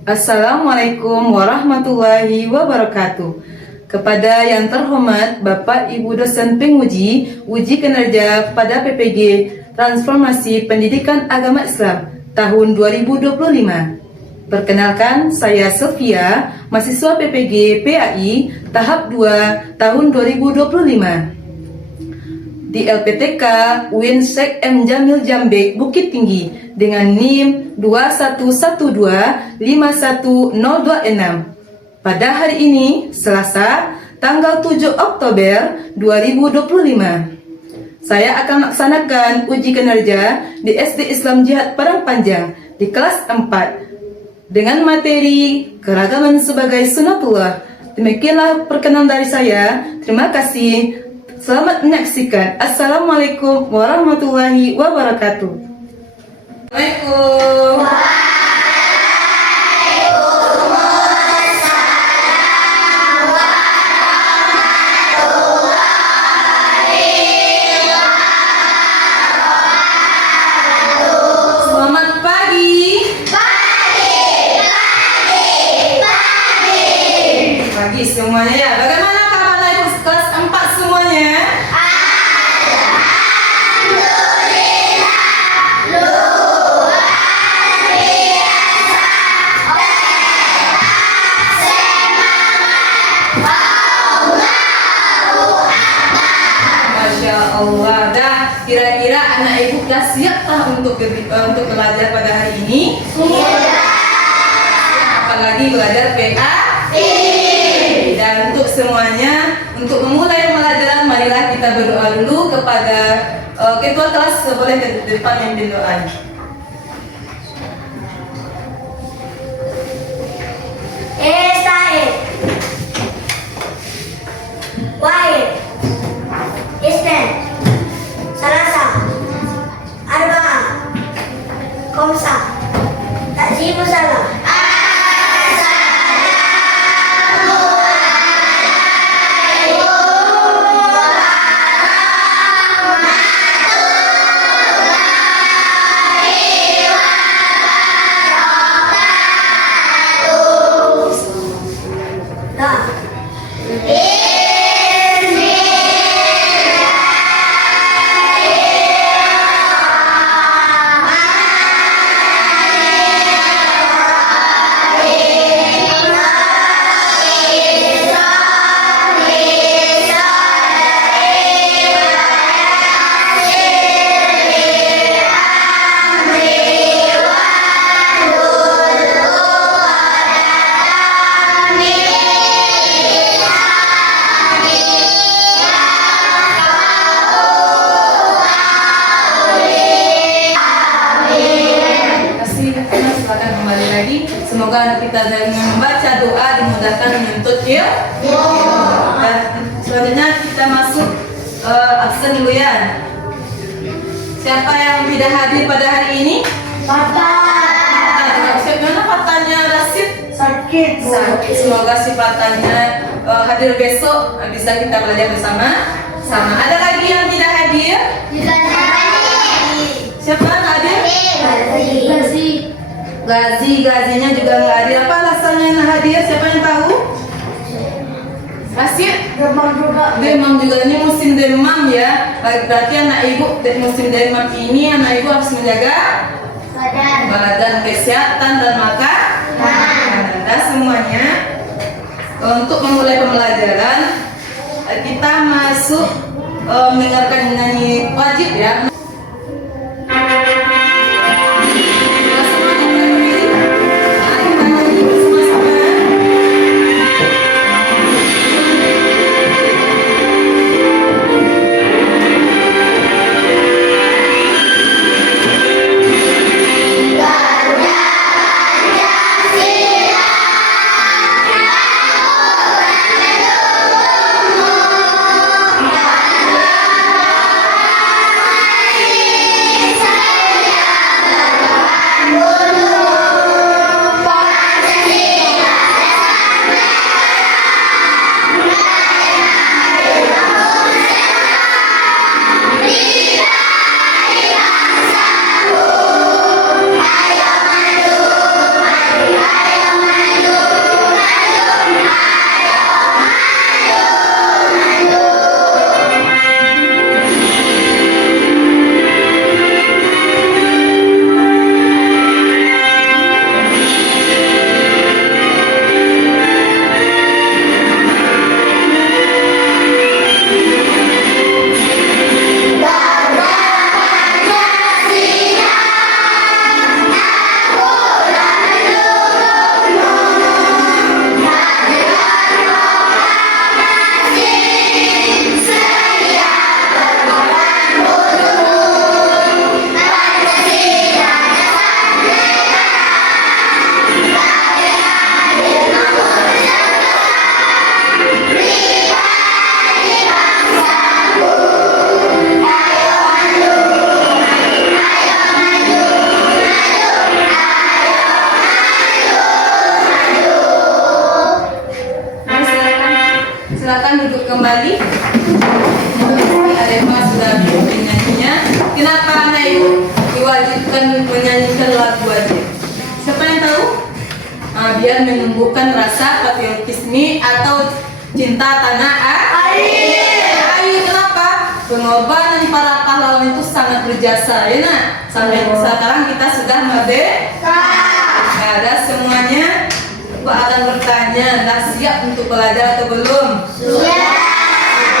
Assalamualaikum warahmatullahi wabarakatuh. Kepada yang terhormat Bapak Ibu dosen penguji uji kinerja pada PPG Transformasi Pendidikan Agama Islam tahun 2025. Perkenalkan, saya Sofia, mahasiswa PPG PAI tahap 2 tahun 2025. Di LPTK UIN Syekh M. Jamil Jambe Bukit Tinggi dengan NIM 2112510226. Pada hari ini, Selasa, tanggal 7 Oktober 2025. Saya akan melaksanakan uji kinerja di SD Islam Jihad Padang Panjang di kelas 4 dengan materi keragaman sebagai sunatullah. Demikianlah perkenalan dari saya. Terima kasih. Selamat menyaksikan. Assalamualaikum warahmatullahi wabarakatuh. Waalaikumsalam. Selamat pagi. Pagi semuanya ya. Bagaimana kabar anak kelas 4 semuanya? Masya Allah. Dah, kira-kira anak ibu dah siapkah untuk belajar pada hari ini? Apalagi belajar PA. Dan untuk semuanya, untuk memulai pembelajaran, marilah kita berdoa dulu kepada ketua kelas. Boleh ke depan memimpin doa. Said, Wahid, Isnan, Salasa, Arba'a, Komsa, Takzimu Salam. Semoga kita dengan membaca doa dimudahkan menuntut ilmu. Dan selanjutnya kita masuk absen dulu ya. Siapa yang tidak hadir pada hari ini? Mana Fatanya Rasid? Sakit. Semoga si Fatanya hadir besok, bisa kita belajar bersama. Ada lagi yang tidak hadir? Siapa yang hadir? Gazinya juga nggak hadir. Apa alasannya nggak hadir? Siapa yang tahu? Rasid? Demam juga. Ini musim demam ya. Berarti anak ibu musim demam ini anak ibu harus menjaga badan, kesehatan dan makanan. Dan semuanya untuk memulai pembelajaran kita masuk mendengarkan nyanyi wajib ya. silakan duduk kembali. Arema sudah menyanyinya. Kenapa anak ibu diwajibkan menyanyikan lagu wajib? Siapa yang tahu? Biar menumbuhkan rasa patriotisme atau cinta tanah air. Kenapa? Pengorbanan para pahlawan itu sangat berjasa, ya nak. Sampai sekarang kita sudah merdeka. Ada semuanya. Pak akan bertanya, dah siap untuk belajar atau belum? Sudah.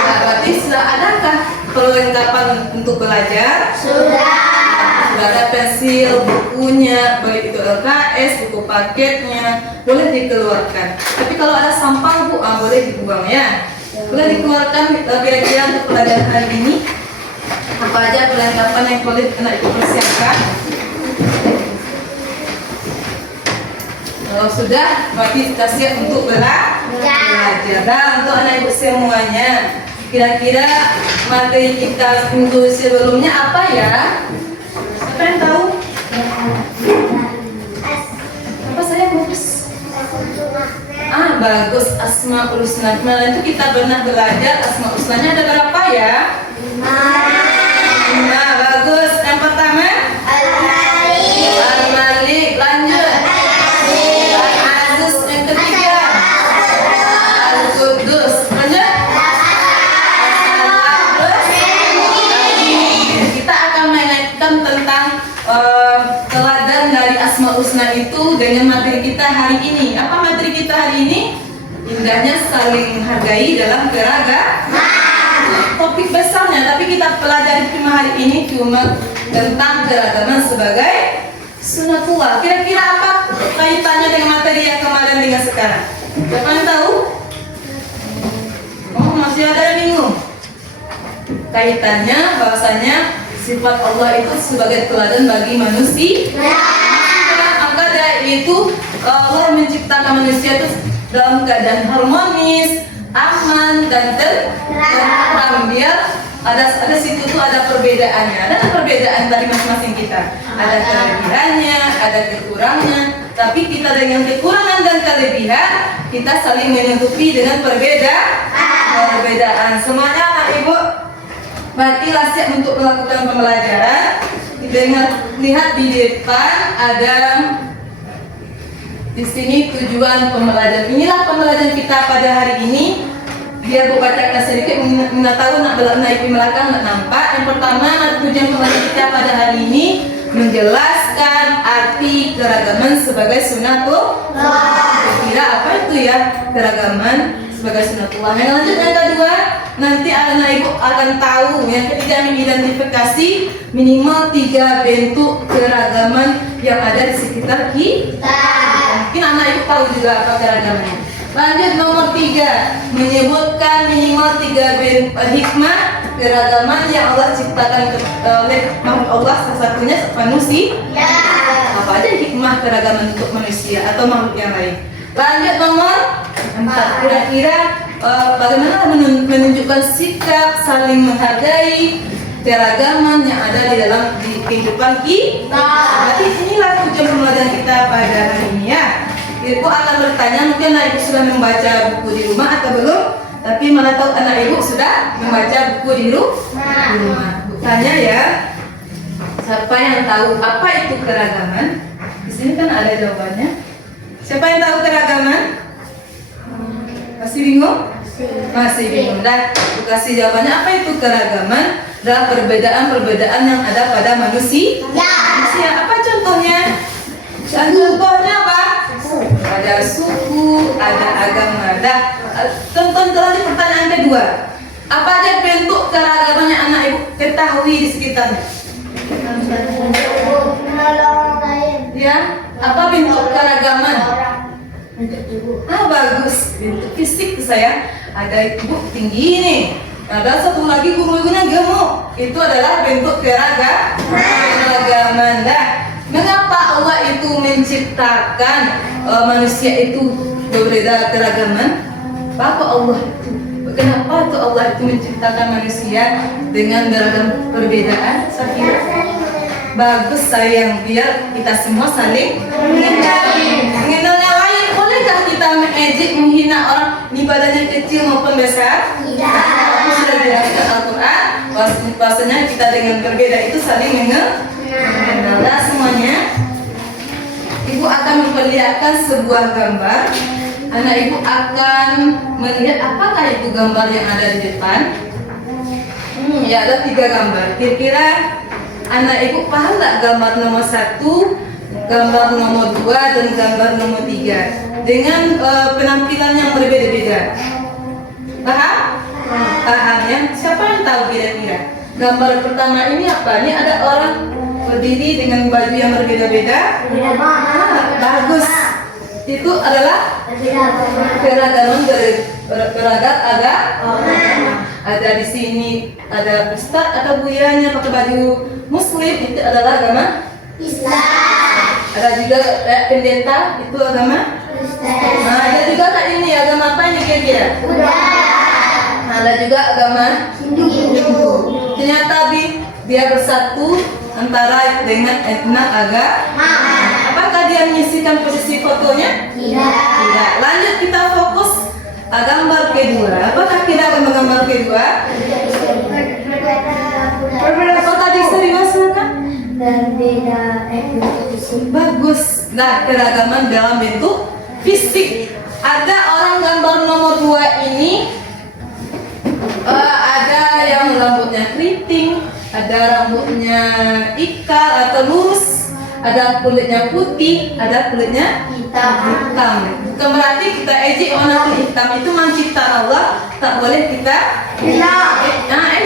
Berarti sudah adakah perlengkapan untuk belajar? Sudah ada pensil, bukunya, baik itu LKS, buku paketnya, boleh dikeluarkan. Tapi kalau ada sampah bu, boleh dibuang ya. Boleh dikeluarkan kira-kira untuk pelajaran hari ini. Apa aja perlengkapan yang boleh anak ibu persiapkan? Kalau sudah, berarti kita siap untuk belajar. Dan untuk anak ibu semuanya, kira-kira materi kita minggu sebelumnya apa ya? Siapa yang tahu? Apa saya bagus? Bagus, Asmaul Husna. Nah, itu kita pernah belajar Asmaul Husnanya ada berapa ya? 5. Bagus. Yang pertama? Al-Malik. Lanjut. Al-Aziz. Yang ketiga? Al-Qudus. Lanjut. Kita akan mengaitkan tentang teladan dari Asmaul Husna itu dengan materi kita hari ini. Apa materi kita hari ini? Indahnya saling menghargai dalam keragaman. Topik besarnya, tapi kita pelajari cuma hari ini cuma tentang keragaman sebagai sunatullah. Kira-kira apa kaitannya dengan materi yang kemarin dengan sekarang? Siapa yang tahu? Masih ada yang bingung? Kaitannya bahwasanya sifat Allah itu sebagai teladan bagi manusia. Maka dari itu Allah menciptakan manusia itu dalam keadaan harmonis, aman dan tentram. Biar ada situ tuh ada perbedaannya. Ada perbedaan dari masing-masing kita. Ada kelebihannya, ada kekurangannya. Tapi kita dengan kekurangan dan kelebihan kita saling menutupi dengan perbedaan. Semuanya anak ibu berarti siap untuk melakukan pembelajaran. Lihat di depan ada di sini tujuan pembelajaran. Inilah pembelajaran kita pada hari ini. Biar bu bacakan sedikit, nggak tahu nak naik di belakang nggak nampak. Yang pertama, tujuan pembelajaran kita pada hari ini menjelaskan arti keragaman sebagai sunatullah. Kira apa itu ya keragaman sebagai sunatullah? Yang lanjut yang kedua, nanti anak ibu akan tahu. Yang ketiga, mengidentifikasi minimal 3 bentuk keragaman yang ada di sekitar kita. Mungkin anak ibu tahu juga apa keragamannya. Lanjut nomor 3, menyebutkan minimal 3 hikmah keragaman yang Allah ciptakan oleh makhluk Allah, salah satunya manusia. Apa aja hikmah keragaman untuk manusia atau makhluk yang lain. Lanjut nomor 4, kira-kira bagaimana menunjukkan sikap saling menghargai keragaman yang ada di dalam kehidupan kita. Berarti inilah tujuan pembelajaran kita pada hari ini ya. Ibu akan bertanya, mungkin anak ibu sudah membaca buku di rumah atau belum? Tapi mana tahu anak ibu sudah membaca buku di rumah. Tanya ya, siapa yang tahu apa itu keragaman? Di sini kan ada jawabannya. Siapa yang tahu keragaman? Masih bingung? Masih bingung. Dan aku kasih jawabannya. Apa itu keragaman? Adalah perbedaan-perbedaan yang ada pada manusia. Apa contohnya? Contohnya apa? Ada suku, ada agama. Tonton terus pertanyaan kedua. Apa aja bentuk keragaman yang anak ibu ketahui di sekitarnya? Ya, apa bentuk keragaman? Bagus. Bentuk fisik saya. Ada ibu tinggi nih. Ada satu lagi guru-gurunya gemuk. Itu adalah bentuk keragaman. Mengapa Allah itu menciptakan manusia itu berbeda keragaman? Apa Allah itu? Kenapa tuh Allah itu menciptakan manusia dengan beragam perbedaan? Saya bagus sayang, biar kita semua saling mengenal yang lain. Bolehkah kita mengejek, menghina orang? Ini ibadahnya kecil maupun besar? Tidak. Aku sudah jelaskan Al-Quran bahwasanya kita dengan berbeda itu saling mengenal. Nah, semuanya, Ibu akan memperlihatkan sebuah gambar. Anak Ibu akan melihat apakah itu gambar yang ada di depan. Ya, ada 3 gambar. Kira-kira anak Ibu paham nggak gambar nomor 1, gambar nomor 2, dan gambar nomor 3 dengan penampilan yang berbeda-beda? Paham? Paham ya? Siapa yang tahu kira-kira? Gambar pertama ini apa? Ini ada orang berdiri dengan baju yang berbeda-beda. Bagus. Itu adalah keragaman beragam agama. Ada di sini ada ustaz atau buyanya pakai baju muslim, itu adalah agama Islam. Ada juga pendeta, itu agama Kristen. Nah, ada juga kak ini agama apa ini kira-kira? Nah, ada juga agama Hindu. Ternyata dia bersatu antara dengan etna agama. Apakah dia menyisihkan posisi fotonya? Tidak. Lanjut kita fokus gambar kedua. Apakah kita akan menggambar kedua? Apa tadi serius kan? Berbeda fisik. Bagus. Nah, keragaman dalam bentuk fisik. Ada orang gambar nomor 2 ini ada yang rambutnya keriting, ada rambutnya ikal atau lurus, ada kulitnya putih, ada kulitnya hitam. Bukan berarti kita ejek warna kulit hitam itu mencipta Allah, tak boleh kita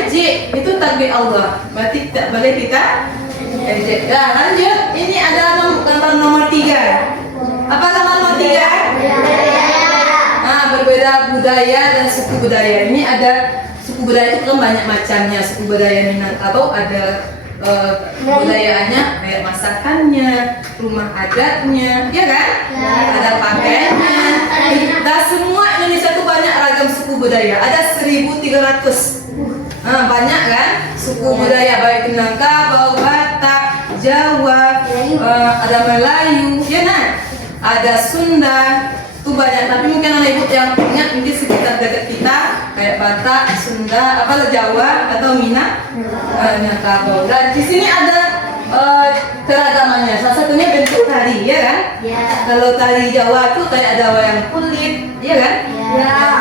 ejek, itu takdir Allah, berarti tak boleh kita ejek. Nah, lanjut, ini ada gambar nomor 3. Apa gambar nomor 3? Berbeda budaya dan suku budaya. Ini ada suku budaya itu kan banyak macamnya. Suku budaya Minangkabau ada budayaannya kayak masakannya, rumah adatnya, ya kan? Ada pakaiannya. Dan semua Indonesia itu banyak ragam suku budaya. Ada 1.300. Banyak kan? Suku budaya baik Minangkabau, Batak, Jawa, ada Melayu, ya kan? Ada Sunda. Itu banyak, tapi mungkin anak ibu yang ingat mungkin sekitar dekat kita kayak Batak, Sunda, Jawa atau Minangkabau. Dan di sini ada keragamannya. Salah satunya bentuk tari, ya kan? Kalau tari Jawa itu kayak ada wayang kulit, ya kan?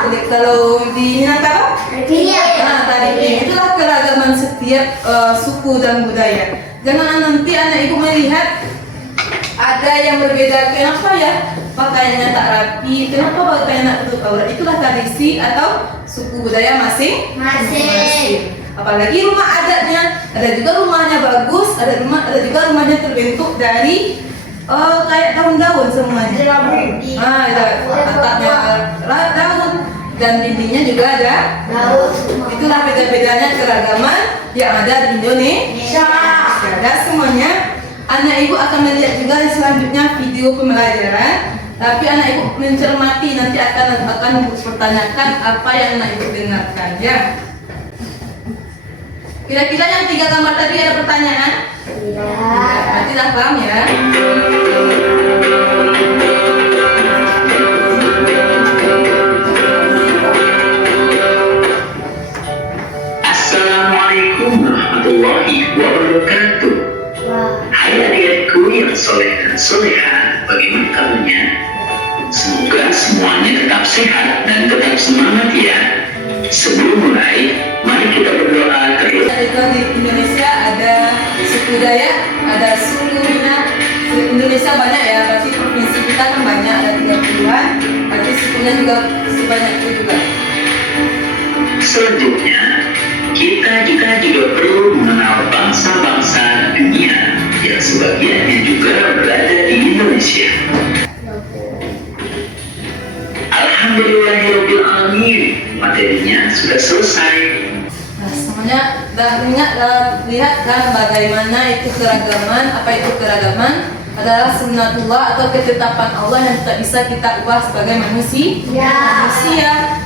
Kulit. Kalau di Minangkabau, tari ini. Itulah keragaman setiap suku dan budaya. Jangan nanti anak ibu melihat ada yang berbeda. Kenapa ya pakaiannya tak rapi? Kenapa pakaiannya tutup aurat? Itulah tradisi atau suku budaya masing-masing. Apalagi rumah adatnya, ada juga rumahnya bagus, ada juga rumahnya terbentuk dari kayak daun-daun semuanya. Ada atapnya daun dan dindingnya juga ada daun. Itulah beda-bedanya keragaman yang ada di Indonesia. Dan semuanya anak ibu akan melihat juga selanjutnya video pembelajaran. Tapi anak ibu mencermati, nanti akan pertanyakan apa yang anak ibu dengarkan, ya. Kira-kira yang 3 gambar tadi ada pertanyaan? Tidak. Berarti dah paham ya. Assalamualaikum warahmatullahi wabarakatuh. Hai adik-adikku yang soleh dan soleha, bagaimana kabarnya? Semoga semuanya tetap sehat dan tetap semangat ya. Sebelum mulai, mari kita berdoa terlebih Di Indonesia ada suku Dayak, ada suku Minang. Indonesia banyak ya, berarti provinsi kita kan banyak, ada 30-an. Berarti sukunya juga sebanyak itu juga. Selanjutnya, kita juga perlu mengenal bangsa-bangsa dunia yang sebagiannya juga berada di Indonesia. Alhamdulillahirobbilalamin, materinya sudah selesai. Nah, semuanya dah ingat, lihat kan bagaimana itu keragaman. Apa itu keragaman? Adalah sunnatullah atau ketetapan Allah yang tak bisa kita ubah sebagai manusia.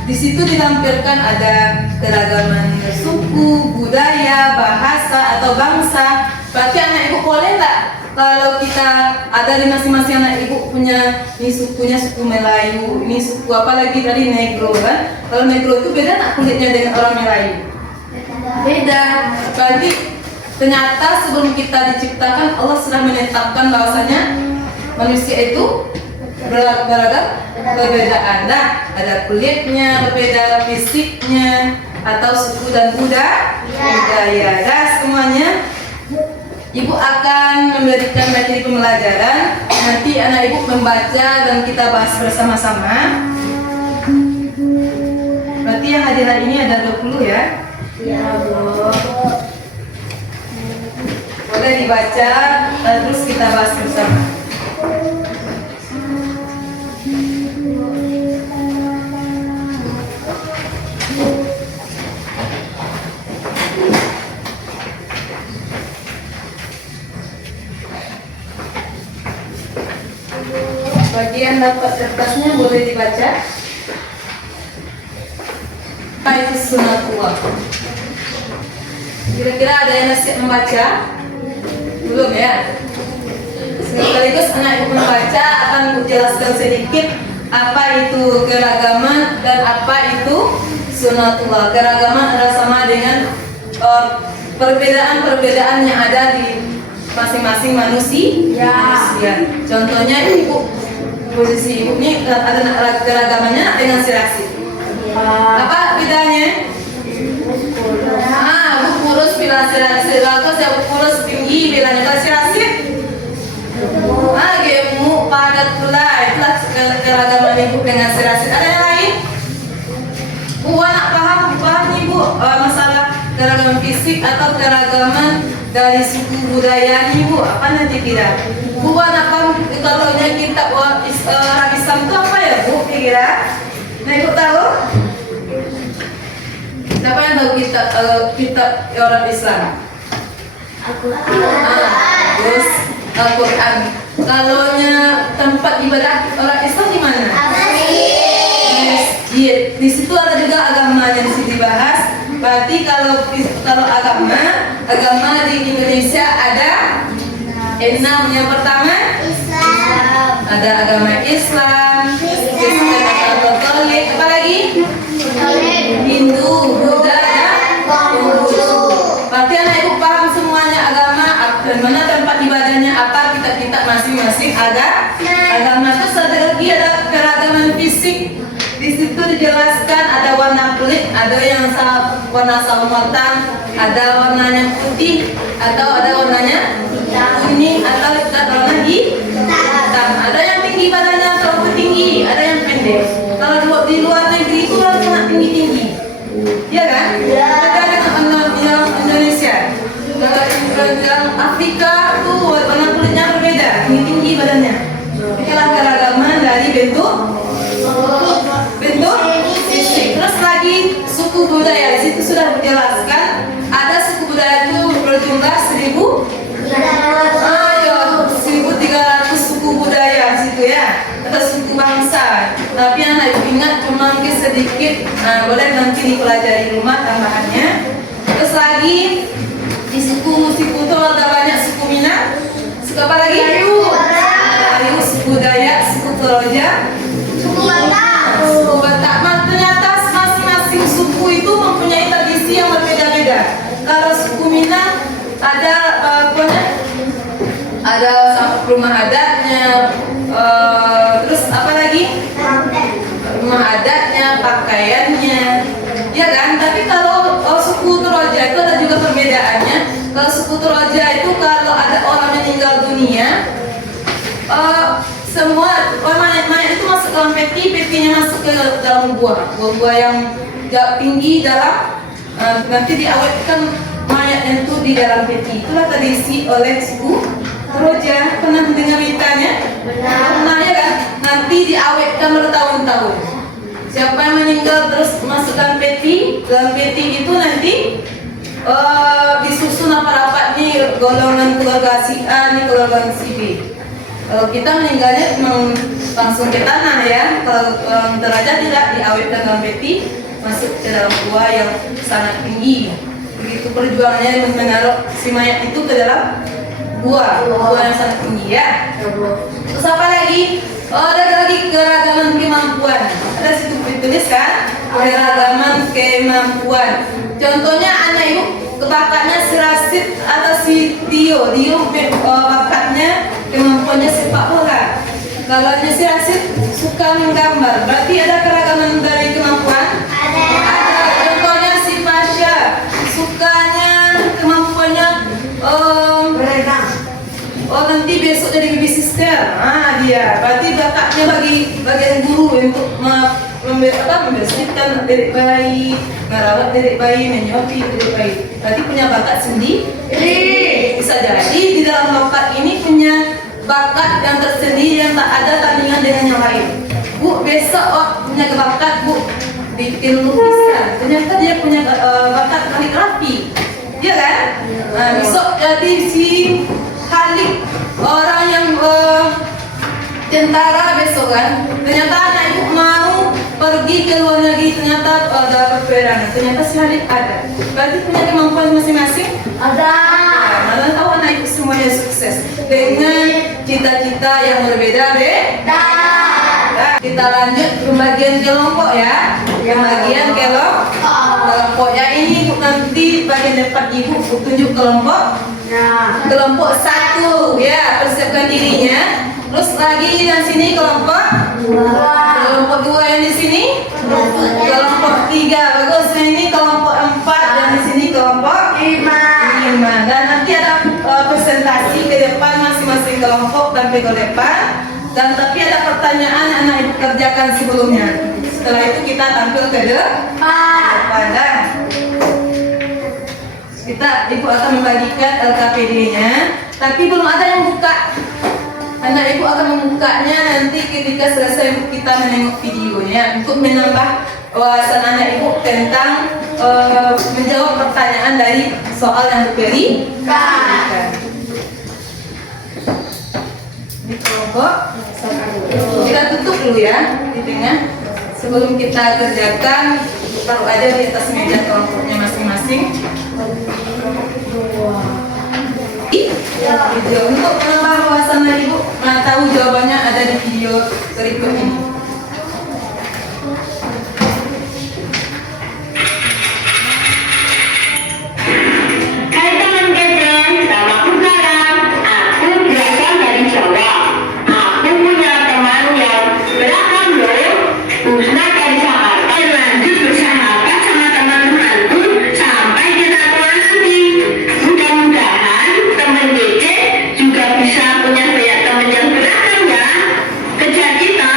Di situ ditampilkan ada keragaman suku, budaya, bahasa atau bangsa. Berarti anak ibu boleh tak kalau kita ada di masing-masing anak ibu punya ini sukunya suku Melayu, ini suku apa lagi tadi Negro kan? Kalau Negro itu beda nak kulitnya dengan orang Melayu? Beda. Berarti ternyata sebelum kita diciptakan Allah sudah menetapkan bahwasanya manusia itu beragam perbedaan. Nah, ada kulitnya berbeda, fisiknya, atau suku dan budaya. Nah, semuanya Ibu akan memberikan materi pembelajaran. Nanti anak ibu membaca dan kita bahas bersama-sama. Berarti yang hadir hari ini ada 20 ya? Ya, Bu. Boleh dibaca, terus kita bahas bersama. Bagian dapat kertasnya boleh dibaca. Apa itu sunatullah? Kira-kira ada yang siap membaca? Belum ya? Sekaligus anak ibu membaca akan menjelaskan sedikit apa itu keragaman dan apa itu sunatullah. Keragaman adalah sama dengan perbedaan-perbedaan yang ada di masing-masing manusia. Contohnya ibu, posisi ibu ini ada keragamannya dengan sirasi. Apa bedanya? Bu kurus bila sirasi, bagus ya bu kurus tinggi bilanya. Kalau sirasi, gemuk padat pula. Itulah keragaman ibu dengan sirasi. Ada yang lain? Bu nak paham ibu masalah keragaman fisik atau keragaman dari suku budaya ibu, apa nanti kira? Bu apa kalau kita orang Islam itu apa ya bu kira? Nah ibu tahu? Siapa yang tahu kita orang Islam? Terus Al-Quran. Kalau tempat ibadah orang Islam di mana? Masjid. Di situ ada juga agama yang dibahas. Berarti kalau agama di Indonesia ada 6. Yang pertama Islam. ada agama Islam, Kristen atau Katolik, apa lagi? Hindu, Buddha, dan Konghucu. Berarti anak ibu paham semuanya agama, dan mana tempat ibadahnya, apa kitab-kitab masing-masing agama. Terus ada lagi ada keragaman fisik. Di situ dijelaskan ada warna kulit, ada yang warna sawo matang, ada warnanya putih, atau ada warnanya kuning, atau warna hitam. Ada yang tinggi badannya terlalu tinggi, ada yang pendek. Kalau di luar negeri itu orang sangat tinggi-tinggi, ya kan? Ada yang Indonesia. Yang Afrika itu warna kulitnya berbeda, tinggi-tinggi badannya. Itulah keragaman dari bentuk fisik. Terus lagi suku budaya, di situ sudah dijelaskan ada suku budaya itu berjumlah 1.300 suku budaya di situ ya. Ada suku bangsa. Tapi anak ingat cuma sedikit, boleh nanti dipelajari di rumah tambahannya. Terus lagi di suku itu ada banyak suku Minang. Suku apa lagi? Melayu, suku Dayak, suku Toraja, suku Batak. Ternyata masing-masing suku itu mempunyai tradisi yang berbeda-beda. Kalau suku Minang ada ada rumah adatnya, terus apa lagi? Rumah adatnya, pakaiannya, ya kan? Tapi kalau suku Toraja itu ada juga perbedaannya. Kalau suku Toraja itu kalau ada orang meninggal dunia, semua mayat itu masuk dalam petinya masuk ke dalam buah yang tinggi dalam, nanti diawetkan mayat itu di dalam peti. Itulah tradisi oleh suku Toraja. Pernah mendengar beritanya? Pernah ya kan? Nanti diawetkan bertahun-tahun. Siapa yang meninggal terus masuk dalam peti itu nanti disusun apa-apa nih golongan keluarga si A, nih keluarga si B. Kalau kita meninggalnya memang langsung ke tanah ya. Kalau orang Toraja tidak, diawetkan dalam peti, masuk ke dalam gua yang sangat tinggi. Begitu perjuangannya menaruh si mayat itu ke dalam Dua yang sangat tinggi ya. Terus apa lagi? Oh, ada lagi keragaman kemampuan. Ada situ ditulis kan? Keragaman kemampuan. Contohnya anak ibu bakatnya si Rasid atau si Dio. Bakatnya kemampuannya sepak bola. Kalau si Rasid suka menggambar, berarti ada keragaman dari kemampuan? Ada. Contohnya si Pasha sukanya kemampuannya nanti besok jadi baby sister. Dia berarti bakatnya bagi bagian guru untuk membersihkan dedek bayi, merawat dedek bayi, menyuapi dedek bayi. Berarti punya bakat sendiri. Bisa jadi di dalam bakat ini punya bakat yang tersendiri yang tak ada tandingan dengan yang lain. Bu, besok punya bakat Bu bikin lukisan. Ternyata dia punya bakat kaligrafi. Iya kan? Besok jadi si Halik, orang yang tentara besok kan. Ternyata anak ibu mau pergi ke luar negeri, ternyata ada peperangan. Ternyata si Halik ada. Berarti punya kemampuan masing-masing? Ada. Malah tahu anak ibu semuanya sukses dengan cita-cita yang berbeda-beda. Kita lanjut pembagian kelompok ya. Pembagian kelompok ya, ini nanti bagian depan ibu tunjuk kelompok. Kelompok 1 ya, persiapkan dirinya. Terus lagi yang sini kelompok 2 yang di sini. Kelompok 3 bagus. Yang ini kelompok 4 dan di sini kelompok 5. Dan nanti ada presentasi ke depan masing-masing kelompok tampil ke depan. Dan tapi ada pertanyaan anak ibu kerjakan sebelumnya. Setelah itu kita tampil ke depan. Dan ibu akan membagikan LKPD-nya, tapi belum ada yang buka. Anak ibu akan membukanya nanti ketika selesai kita menengok videonya untuk menambah wawasan anak ibu tentang menjawab pertanyaan dari soal yang diberikan. Ini kelompok kita tutup dulu ya di tengah. Sebelum kita kerjakan, taruh aja di atas meja kelompoknya masing-masing. Video untuk menambah wawasan ibu, tahu jawabannya ada di video berikut ini. Hai teman-teman, selamat malam. Aku berasal dari Jawa. Aku punya teman yang beragam loh. Pusna dari Jakarta, lanjut bersahabat sama teman-temanku sampai kita tua nanti. Mudah-mudahan teman DC juga bisa punya banyak teman yang beragam ya. Kejar kita,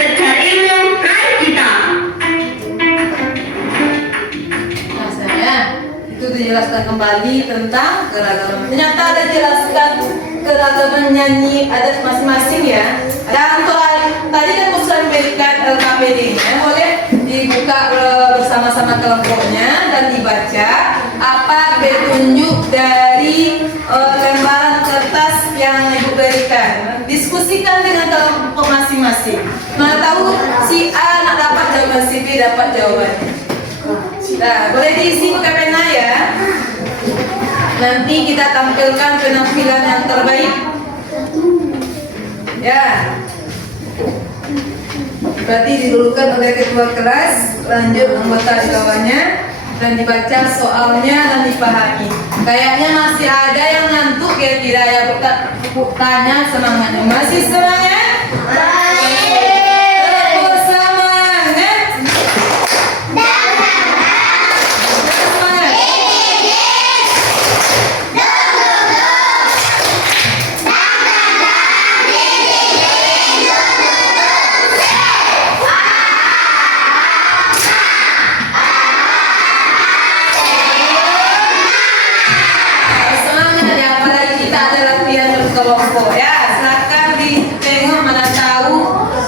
kejar ilmu, raih kita. Nah, saya itu dijelaskan kembali tentang keragaman. Ternyata ada jelaskan keragaman nyanyi adat masing-masing ya. Dan untuk tadi kan sudah memberikan LKPD-nya, boleh dibuka bersama-sama kelompoknya dan dibaca apa petunjuk dari lembaran kertas yang ibu berikan. Diskusikan dengan kelompok masing-masing. Mana tahu si A nak dapat jawaban, si B dapat jawabannya. Nah, boleh diisi pakai pena ya. Nanti kita tampilkan penampilan yang terbaik. Ya. Berarti didulukan oleh ketua kelas, lanjut anggota di bawahnya, dan dibaca soalnya dan dipahami. Kayaknya masih ada yang ngantuk ya, tidak ya Bu? Tanya semangatnya. Masih semangat? Terus semangat. Semangat. Semangat ya, apalagi kita ada latihan berkelompok ya. Silakan ditengok, mana tahu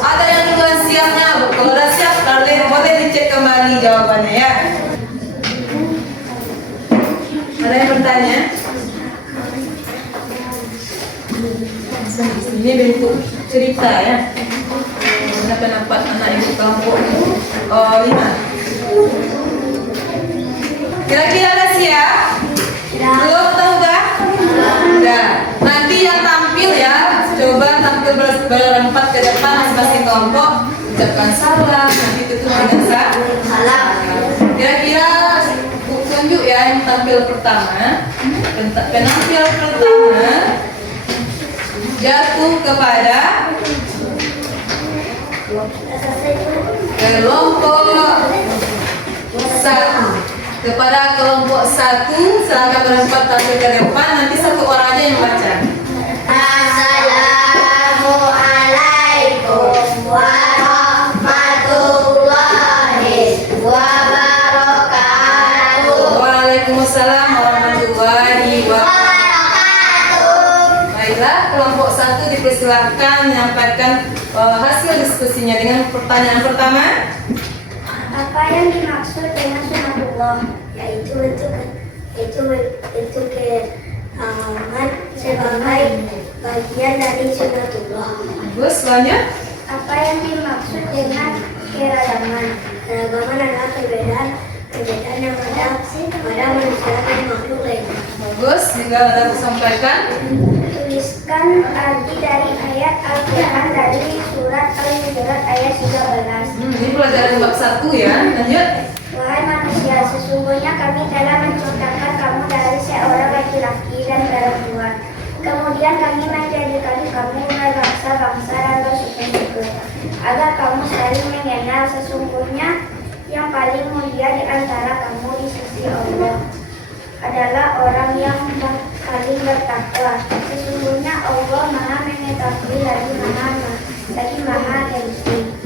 ada yang duluan siapnya Bu. Kalau udah siap, boleh dicek kembali jawabannya ya. Ada yang bertanya? Ini bentuk cerita ya. Ada pendapat anak ibu kelompok 5. Kira-kira ada siap? Belum tahu kah? Udah. berempat ke depan masing-masing kelompok ucapkan salam, nanti tutup dengan salam. Kira-kira tunjuk ya yang tampil pertama. Penampil pertama jatuh kepada kelompok satu. Kepada kelompok satu, silakan berempat tampil ke depan. Nanti satu orang aja yang baca. Assalamualaikum warahmatullahi wabarakatuh. Waalaikumsalam warahmatullahi wabarakatuh. Baiklah, kelompok satu dipersilahkan menyampaikan hasil diskusinya dengan pertanyaan pertama. Apa yang dimaksud dengan sunatullah? Yaitu keagamaan sebagai bagian dari sunatullah. Bagus, selanjutnya. Apa yang dimaksud dengan keragaman? Keragaman adalah perbedaan yang ada pada manusia dan makhluk lain. Bagus, juga ada disampaikan. Tuliskan arti dari ayat Al-Quran dari surat Al-Hujurat ayat 13. Ini pelajaran bab 1 ya. Lanjut. Wahai manusia, sesungguhnya kami telah menciptakan kamu dari seorang laki-laki dan perempuan. Kemudian kami menjadikan kamu berbangsa-bangsa dan bersuku-suku, agar kamu saling mengenal. Sesungguhnya yang paling mulia di antara kamu di sisi Allah adalah orang yang paling bertakwa. Sesungguhnya Allah Maha Mengetahui lagi Maha Teliti.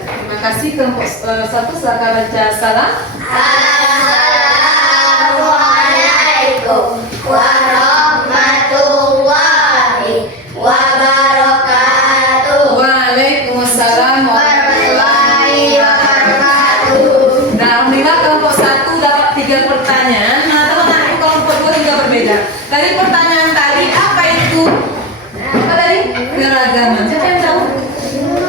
Terima kasih. Kelompok satu silakan baca salam. Assalamualaikum warahmatullahi wabarakatuh. Waalaikumsalam warahmatullahi wabarakatuh. Nah, alhamdulillah kelompok satu dapat 3 pertanyaan. Nah, teman-teman kelompok 2 juga berbeda. Dari pertanyaan tadi, apa itu? Apa tadi? Keragaman. Siapa yang tahu?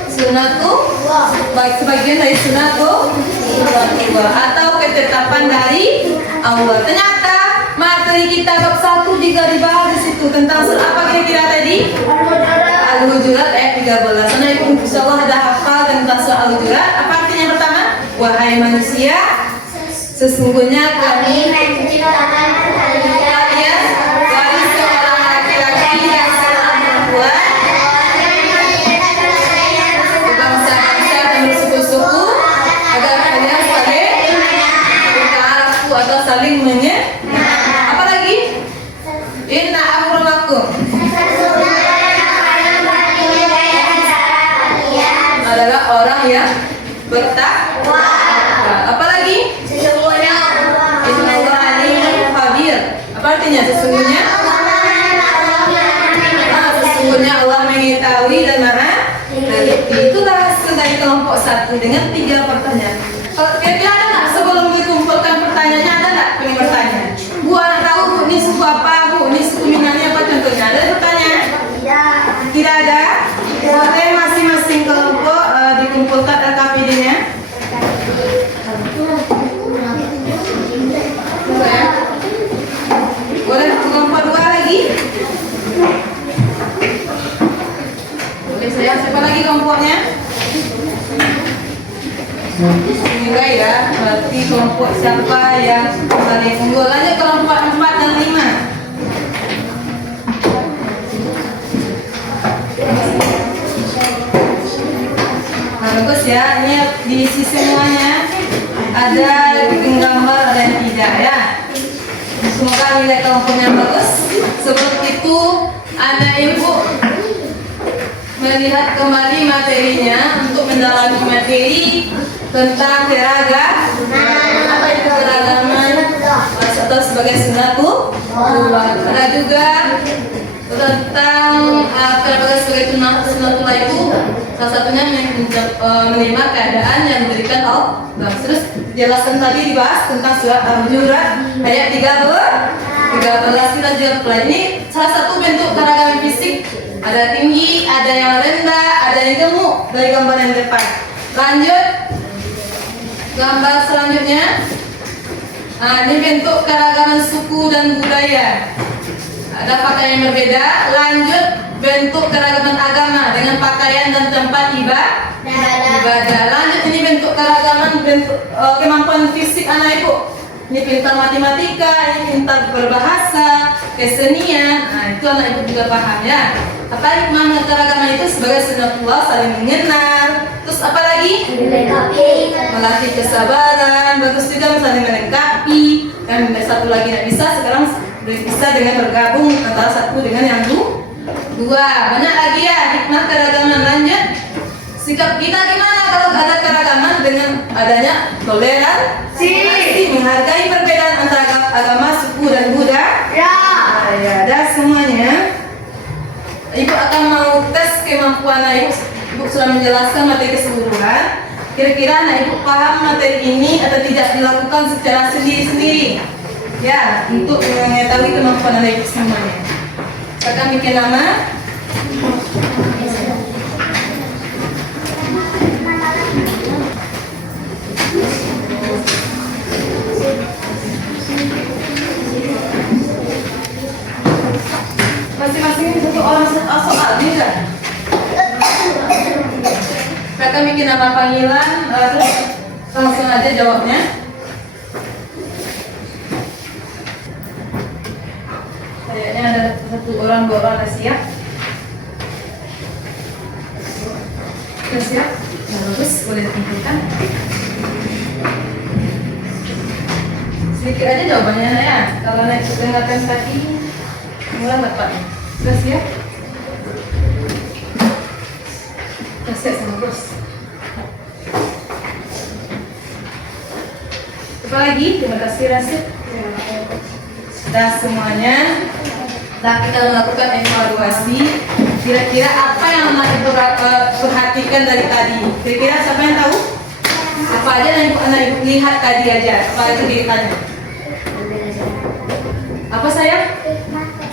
Sunatullah. Baik, sebagian dari sunatullah atau ketetapan dari Allah. Ternyata materi kita bab 1 juga dibahas di situ tentang surah apa kira-kira tadi? Al-Hujurat ayat 13. Nah, insyaallah ada hafal tentang surah Al-Hujurat. Apa artinya yang pertama? Wahai manusia, sesungguhnya kami menciptakan kalian dari seorang laki-laki dan seorang perempuan, berbangsa-bangsa dan bersuku-suku, agar kalian saling berta'aruf atau saling mengenal. Apa lagi? Inna akramakum adalah orang yang bertakwa. Apa lagi? Innallaha alimun khabir. Apa artinya sesungguhnya? Sesungguhnya Allah mengetahui dan Maha Teliti. Itulah hasil dari kelompok 1 dengan 3 pertanyaan. Kalau kira-kira ada nggak sebelum dikumpulkan pertanyaannya, ada nggak pengen bertanya? Bu, anak tahu Bu, ini suku apa Bu? Ini suku Minangnya apa contohnya? Ada pertanyaan? Tidak ada? Boleh masing-masing kelompok dikumpulkan LKPD-nya? Boleh kelompok 2 lagi? Boleh saya, siapa lagi kelompoknya? Enggak ya, berarti kelompok siapa yang paling unggul. Lanjut kelompok 4 dan 5. Nah, bagus ya, ini diisi semuanya. Ada gambar, ada yang tidak ya. Semoga nilai kelompoknya bagus. Sebelum itu, anak ibu melihat kembali materinya untuk mendalami materi tentang keragaman. Apa itu keragaman? Atau sebagai sunatullah. Ada juga tentang keragaman sebagai sunatullah itu salah satunya menerima keadaan yang diberikan Allah. Terus jelaskan tadi dibahas tentang surat Al-Hujurat ayat 13 kita juga pelajari. Ini salah satu bentuk keragaman fisik. Ada tinggi, ada yang rendah, ada yang gemuk dari gambar yang depan. Lanjut gambar selanjutnya. Nah, ini bentuk keragaman suku dan budaya. Ada pakaian yang berbeda. Lanjut, bentuk keragaman agama dengan pakaian dan tempat ibadah. Lanjut, ini bentuk keragaman, bentuk kemampuan fisik anak ibu. Ini pintar matematika, ini pintar berbahasa, kesenian. Nah, itu anak ibu juga paham ya. Apa hikmah keragaman itu? Sebagai sunatullah, saling mengenal. Terus apa lagi? Melatih kesabaran. Bagus juga saling melengkapi. Dan satu lagi tidak bisa, sekarang bisa dengan bergabung antara satu dengan yang dua. Banyak lagi ya hikmah keragaman. Lanjut, sikap kita gimana kalau ada keragaman dengan adanya toleransi, menghargai perbedaan antara agama, suku dan budaya. Nah, ya, ada semuanya. Ibu akan mau tes kemampuan ibu. Ibu sudah menjelaskan materi keseluruhan. Kira-kira anak ibu paham materi ini atau tidak dilakukan secara sendiri-sendiri? Ya, untuk mengetahui kemampuan anak ibu semuanya. Akan bikin nama. Masing-masing satu orang soal juga. Kita bikin nama panggilan, terus langsung aja jawabnya. Kayaknya ada satu orang, dua orang udah siap. Sudah siap? Nah, bagus, boleh ditentukan. Sedikit aja jawabannya ya. Kalau naik dengarkan tadi, mulai dapat. Sudah siap? Sudah siap sama bos. Apa lagi? Terima kasih Rasid. Sudah semuanya. Nah, kita melakukan evaluasi. Kira-kira apa yang anak ibu perhatikan dari tadi? Kira-kira siapa yang tahu? Apa aja yang anak ibu lihat tadi aja? Apa itu ditanya? Apa sayang?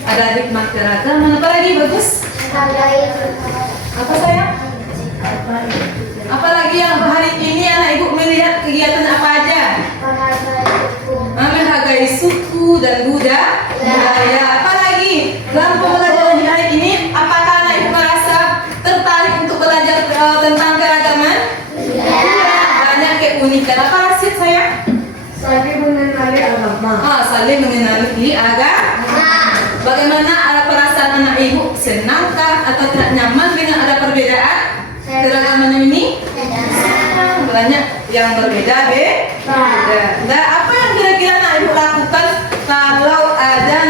Ada hikmah keragaman. Apa lagi bagus? Apa sayang? Apalagi yang hari ini anak ibu melihat kegiatan apa aja? Menghargai suku dan budaya. Apalagi dalam pembelajaran hari ini, apakah anak ibu merasa tertarik untuk belajar tentang keragaman? Banyak keunikan. Apa Rasid sayang? Saling mengenali agama. Saling mengenali agama. Bagaimana ada perasaan anak ibu? Senangkah atau tidak nyaman dengan ada perbedaan keragaman ini? Banyak yang berbeda. Nah, apa yang kira-kira anak ibu lakukan kalau ada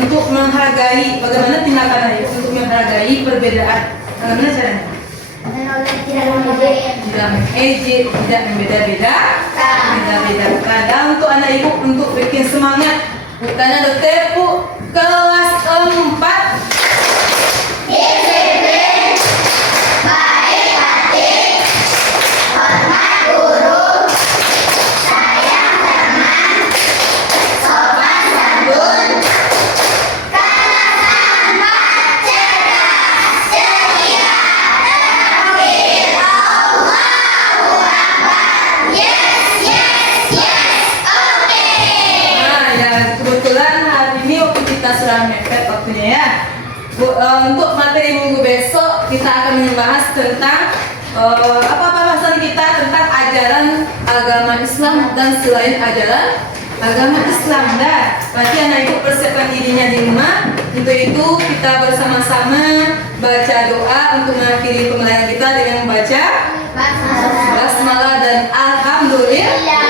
untuk menghargai? Bagaimana tindakan anak ibu untuk menghargai perbedaan? Bagaimana caranya? Tidak mengejek, tidak membeda-beda. Kadang untuk anak ibu untuk bikin semangat, bukannya ada tepuk kelas 4. Disiplin, baik hati, hormat guru, sayang teman, sopan santun, kalah tanpa cerdas, ceria, terakhir, Allahu Akbar. Yes, oke. Nah, ya kebetulan hari ini waktu kita sudah mepet waktunya ya. Untuk materi minggu besok kita akan membahas tentang apa bahasan kita tentang ajaran agama Islam dan selain ajaran agama Islam. Nanti anak ibu persiapkan dirinya di rumah. Untuk itu kita bersama-sama baca doa untuk mengakhiri pembelajaran kita dengan membaca basmalah dan alhamdulillah.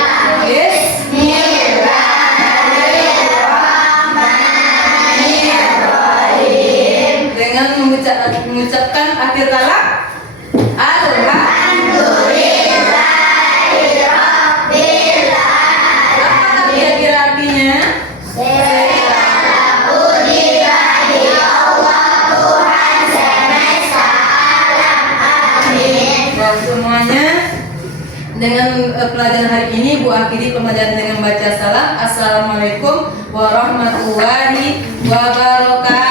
Dengan mengucapkan akhir kalam Alhamdulillahirabbil alamin. Apa kira-kira artinya? Segala puji bagi Allah Tuhan semesta alam. Amin. Baik semuanya. Dengan pelajaran hari ini Bu akhiri pembelajaran dengan baca salam. Assalamualaikum warahmatullahi wabarakatuh.